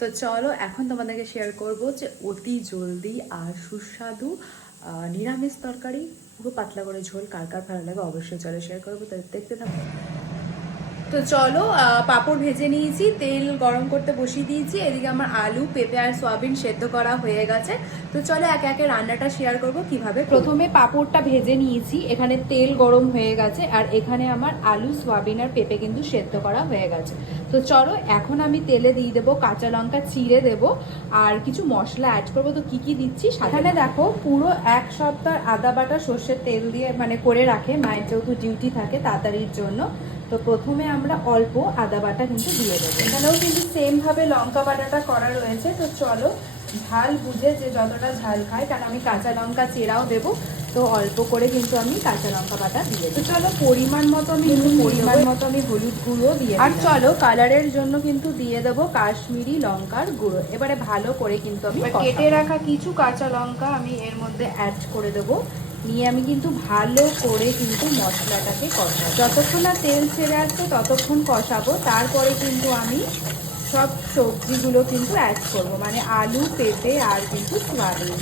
তো চলো এখন তোমাদেরকে শেয়ার করব যে অতি জলদি আর সুস্বাদু নিরামিষ তরকারি, পুরো পাতলা করে ঝোল কার কার ভালো লাগে অবশ্যই চলো শেয়ার করবো, তো দেখতে থাকো। তো চলো পাঁপড় ভেজে নিয়েছি, তেল গরম করতে বসিয়ে দিয়েছি, এদিকে আমার আলু পেঁপে আর সয়াবিন সেদ্ধ করা হয়ে গেছে। তো চলো একে একে রান্নাটা শেয়ার করব কিভাবে। প্রথমে পাঁপড়টা ভেজে নিয়েছি, এখানে তেল গরম হয়ে গেছে, আর এখানে আমার আলু সয়াবিন আর পেঁপে কিন্তু সেদ্ধ করা হয়ে গেছে। তো চলো এখন আমি তেলে দিয়ে দেবো কাঁচা লঙ্কা চিড়ে দেবো আর কিছু মশলা অ্যাড করবো। তো কি কি দিচ্ছি সেখানে দেখো, পুরো এক সপ্তাহ আদা বাটা সর্ষের তেল দিয়ে মানে করে রাখে মায়ের, যেহেতু ডিউটি থাকে তাড়াতাড়ির জন্য। তো প্রথমে আমরা অল্প আদা বাটা কিন্তু দিয়ে দেবো, এখানেও কিন্তু সেম ভাবে লঙ্কা বাটাটা করা রয়েছে। তো চলো ঝাল বুঝে যে যতটা ঝাল খায়, কারণ আমি কাঁচা লঙ্কা চেরাও দেবো, তো অল্প করে কিন্তু আমি কাঁচা লঙ্কা বাটা দিয়ে দেবো। তো চলো পরিমাণ মতো আমি হলুদ গুঁড়ো দিয়ে, আর চলো কালারের জন্য কিন্তু দিয়ে দেবো কাশ্মীরি লঙ্কার গুঁড়ো। এবারে ভালো করে কিন্তু আমি কেটে রাখা কিছু কাঁচা লঙ্কা আমি এর মধ্যে অ্যাড করে দেবো, নিয়ে আমি কিন্তু ভালো করে কিন্তু মশলাটাকে কষাবো। যতক্ষণ না তেল ছেড়ে আসছে ততক্ষণ কষাবো, তারপরে কিন্তু আমি সব সবজিগুলো কিন্তু অ্যাড করবো, মানে আলু পেঁপে আর কিন্তু সয়াবিন।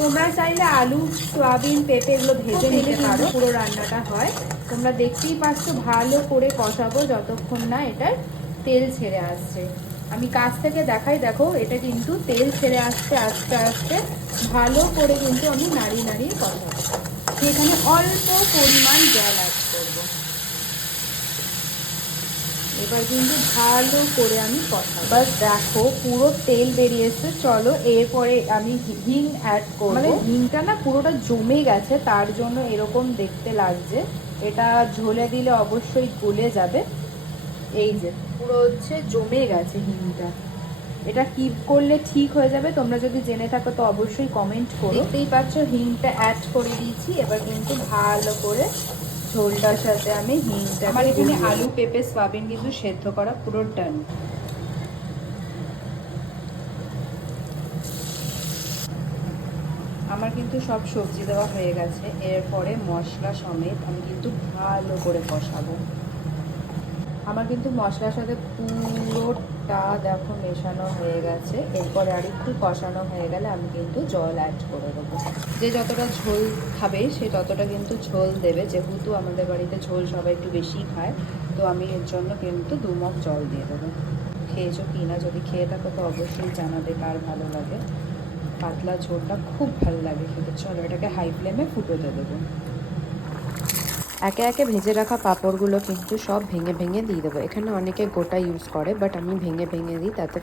তোমরা চাইলে আলু সয়াবিন পেঁপে এগুলো ভেজে নিতে পারো, পুরো রান্নাটা হয়। তোমরা দেখতেই পাচ্ছ ভালো করে কষাবো যতক্ষণ না এটার তেল ছেড়ে আসছে। আমি কাছ থেকে দেখাই, দেখো এটা কিন্তু তেল ছেড়ে আসছে আস্তে আস্তে, ভালো করে কিন্তু আমি নাড়িয়ে কষাবো। এখানে অল্প পরিমাণ জল অ্যাড করবো, এবার কিন্তু ভালো করে আমি কষাবো। বাস দেখো পুরো তেল বেরিয়েছে। চলো এরপরে আমি হিং অ্যাড করবো, মানে হিংটা না পুরোটা জমে গেছে, তার জন্য এরকম দেখতে লাগছে। এটা ঝোলে দিলে অবশ্যই গলে যাবে। এই যে পুরো হচ্ছে জমে গেছে হিংটা, এটা কি করলে ঠিক হয়ে যাবে তোমরা যদি জেনে থাকো তো অবশ্যই কমেন্ট করো। দেখতেই পাচ্ছ হিংটা অ্যাড করে দিয়েছি, এবার কিন্তু ভালো করে ঝোলটার সাথে আমি হিংটা, আমার এখানে আলু পেঁপে সয়াবিন কিন্তু সেদ্ধ করা পুরো ডান। আমার কিন্তু সব সবজি দেওয়া হয়ে গেছে, এরপরে মশলা সমেত আমি কিন্তু ভালো করে কষাবো। আমার কিন্তু মশলার সাথে পুরোটা দেখো মেশানো হয়ে গেছে, এরপরে আর একটু কষানো হয়ে গেলে আমি কিন্তু জল অ্যাড করে দেবো। যে যতটা ঝোল খাবে সে ততটা কিন্তু ঝোল দেবে, যেহেতু আমাদের বাড়িতে ঝোল সবাই একটু বেশি খায়, তো আমি এর জন্য কিন্তু 2 মগ জল দিয়ে দেবো। খেয়েছো কি না, যদি খেয়ে থাকো তো অবশ্যই জানাবে কার ভালো লাগে। পাতলা ঝোলটা খুব ভালো লাগে খেতে। চলো এটাকে হাই ফ্লেমে ফুটোতে দেবো। একে একে ভেজে রাখা পাঁপড়গুলো কিন্তু সব ভেঙে ভেঙে দিয়ে দেবো। এখানে অনেকে গোটা ইউজ করে, বাট আমি ভেঙে ভেঙে দিই, তাতে